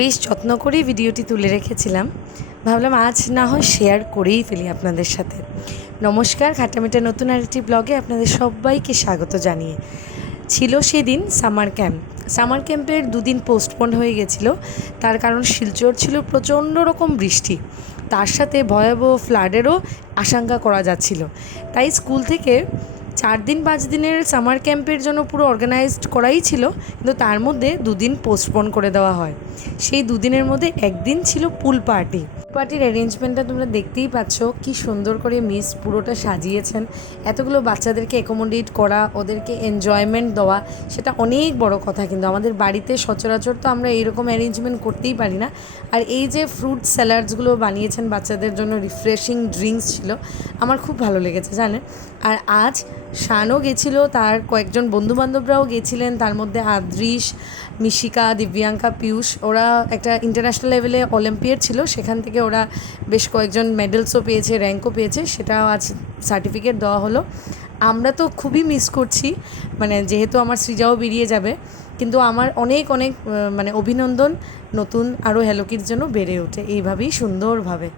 বেশ যত্ন করেই ভিডিওটি তুলে রেখেছিলাম, ভাবলাম আজ না হয় শেয়ার করেই ফেলি আপনাদের সাথে। নমস্কার, খাটামিটা নতুন আরেকটি ব্লগে আপনাদের সবাইকে স্বাগত জানিয়ে। ছিল সেদিন সামার ক্যাম্পের দুদিন পোস্টপোন হয়ে গেছিলো। তার কারণ শিলচর ছিল প্রচণ্ড রকম বৃষ্টি, তার সাথে ভয়াবহ ফ্লাডেরও আশঙ্কা করা যাচ্ছিল। তাই স্কুল থেকে 4-5 দিনের সামার ক্যাম্পের জন্য পুরো অর্গানাইজড করাই ছিল, কিন্তু তার মধ্যে 2 দিন পোস্টপোন করে দেওয়া হয়। সেই 2 দিনের মধ্যে একদিন ছিল পুল পার্টির অ্যারেঞ্জমেন্টটা তোমরা দেখতেই পাচ্ছ, কি সুন্দর করে মিস পুরোটা সাজিয়েছেন। এতগুলো বাচ্চাদেরকে অ্যাকোমোডেট করা, ওদেরকে এনজয়মেন্ট দেওয়া, সেটা অনেক বড় কথা। কিন্তু আমাদের বাড়িতে সচরাচর তো আমরা এইরকম অ্যারেঞ্জমেন্ট করতেই পারি না। আর এই যে ফ্রুট স্যালাডসগুলো বানিয়েছেন বাচ্চাদের জন্য, রিফ্রেশিং ড্রিঙ্কস ছিল, আমার খুব ভালো লেগেছে জানেন। আর আজ শানও গেছিলো, তার কয়েকজন বন্ধুবান্ধবরাও গেছিলেন, তার মধ্যে আদ্রিশ, মিশিকা, দিব্যাঙ্কা, পিয়ুষ। ওরা একটা ইন্টারন্যাশনাল লেভেলে অলিম্পিয়াড ছিল, সেখান থেকে ওরা বেশ কয়েকজন মেডেলসও পেয়েছে, র্যাঙ্কও পেয়েছে, সেটাও আজ সার্টিফিকেট দেওয়া হলো। আমরা তো খুবই মিস করছি, মানে যেহেতু আমার সৃজাও বেরিয়ে যাবে, কিন্তু আমার অনেক অনেক অভিনন্দন নতুন আরও হ্যালো কিডস জন্য বেড়ে ওঠে এইভাবেই সুন্দরভাবে।